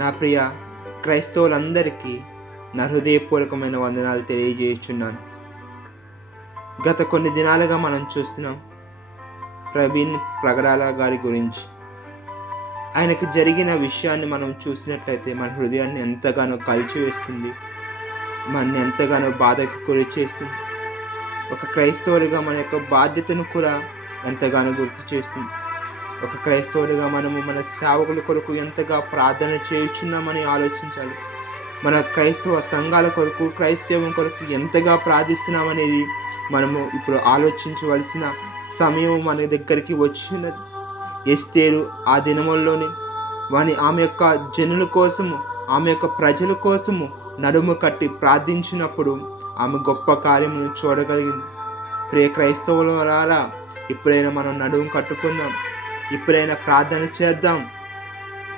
నా ప్రియ క్రైస్తవులందరికీ నా హృదయపూర్వకమైన వందనాలు తెలియజేయుచున్నాను. గత కొన్ని దినాలుగా మనం చూస్తున్నాం ప్రవీణ్ ప్రగడాల గారి గురించి. ఆయనకు జరిగిన విషయాన్ని మనం చూసినట్లయితే మన హృదయాన్ని ఎంతగానో కలిచివేస్తుంది, మనని ఎంతగానో బాధకు గురి చేస్తుంది. ఒక క్రైస్తవుడిగా మన యొక్క బాధ్యతను కూడా ఎంతగానో గుర్తు చేస్తుంది. ఒక క్రైస్తవుడిగా మనము మన సేవకుల కొరకు ఎంతగా ప్రార్థన చేయుచున్నామని ఆలోచించాలి. మన క్రైస్తవ సంఘాల కొరకు, క్రైస్తవం కొరకు ఎంతగా ప్రార్థిస్తున్నామనేది మనము ఇప్పుడు ఆలోచించవలసిన సమయం మన దగ్గరికి వచ్చినది. ఎస్తేరు ఆ దినముల్లోనే ఆమె యొక్క జనుల కోసము, ఆమె యొక్క ప్రజల కోసము నడుము కట్టి ప్రార్థించినప్పుడు ఆమె గొప్ప కార్యమును చూడగలిగింది. ప్రియ క్రైస్తవులారా, ఇప్పుడైనా మనం నడుము కట్టుకుందాం, ఇప్పుడైనా ప్రార్థన చేద్దాం.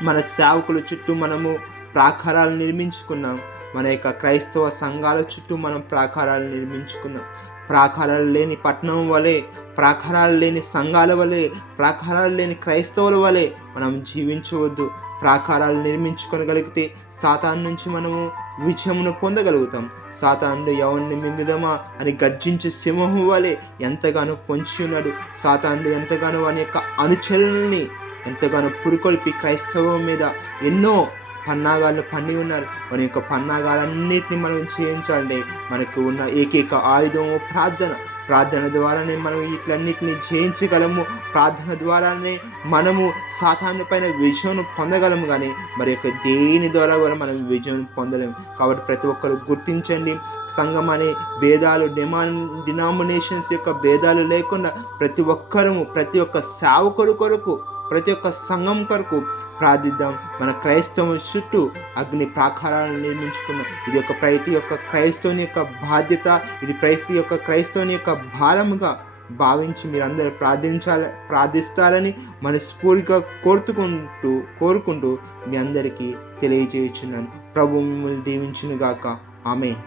మన సేవకుల చుట్టూ మనము ప్రాకారాలు నిర్మించుకున్నాం. మన యొక్క క్రైస్తవ సంఘాల చుట్టూ మనం ప్రాకారాలు నిర్మించుకున్నాం. ప్రాకారాలు లేని పట్టణం వలె, ప్రాకారాలు లేని సంఘాల వలె, ప్రాకారాలు లేని క్రైస్తవుల వలె మనం జీవించవద్దు. ప్రాకారాలు నిర్మించుకోగలిగితే సాతాను నుంచి మనము విజయమును పొందగలుగుతాం. సాతానుడు ఎవరిని మింగుదామా అని గర్జించే సింహం వలె ఎంతగానో పొంచి ఉన్నాడు. సాతానుడు ఎంతగానో వాని యొక్క అనుచరుల్ని ఎంతగానో పురుకొల్పి క్రైస్తవం మీద ఎన్నో పన్నాగాలను పన్ని ఉన్నారు. మన యొక్క పన్నాగాలన్నిటిని మనం జయించాలంటే మనకు ఉన్న ఏకైక ఆయుధము ప్రార్థన. ప్రార్థన ద్వారానే మనం వీటన్నిటిని జయించగలము. ప్రార్థన ద్వారానే మనము సాతాను పైన విజయం పొందగలము, కానీ మరి యొక్క దేని ద్వారా కూడా మనం విజయం పొందలేము. కాబట్టి ప్రతి ఒక్కరు గుర్తించండి, సంఘం అనే భేదాలు, డినామినేషన్స్ యొక్క భేదాలు లేకుండా ప్రతి ఒక్కరము, ప్రతి ఒక్క సేవకుల కొరకు, ప్రతి ఒక్క సంఘం కొరకు ప్రార్థిద్దాం. మన క్రైస్తవం చుట్టూ అగ్ని ప్రాకారాలను నిర్మించుకుందాం. ఇది ప్రతి ఒక్క క్రైస్తవుని యొక్క బాధ్యత. ఇది ప్రతి ఒక్క క్రైస్తవుని యొక్క భారముగా భావించి మీరందరూ ప్రార్థిస్తారని మనస్ఫూర్తిగా కోరుకుంటూ మీ అందరికీ తెలియజేయుచున్నాను. ప్రభు మిమ్మల్ని దీవించును గాక. ఆమేన్.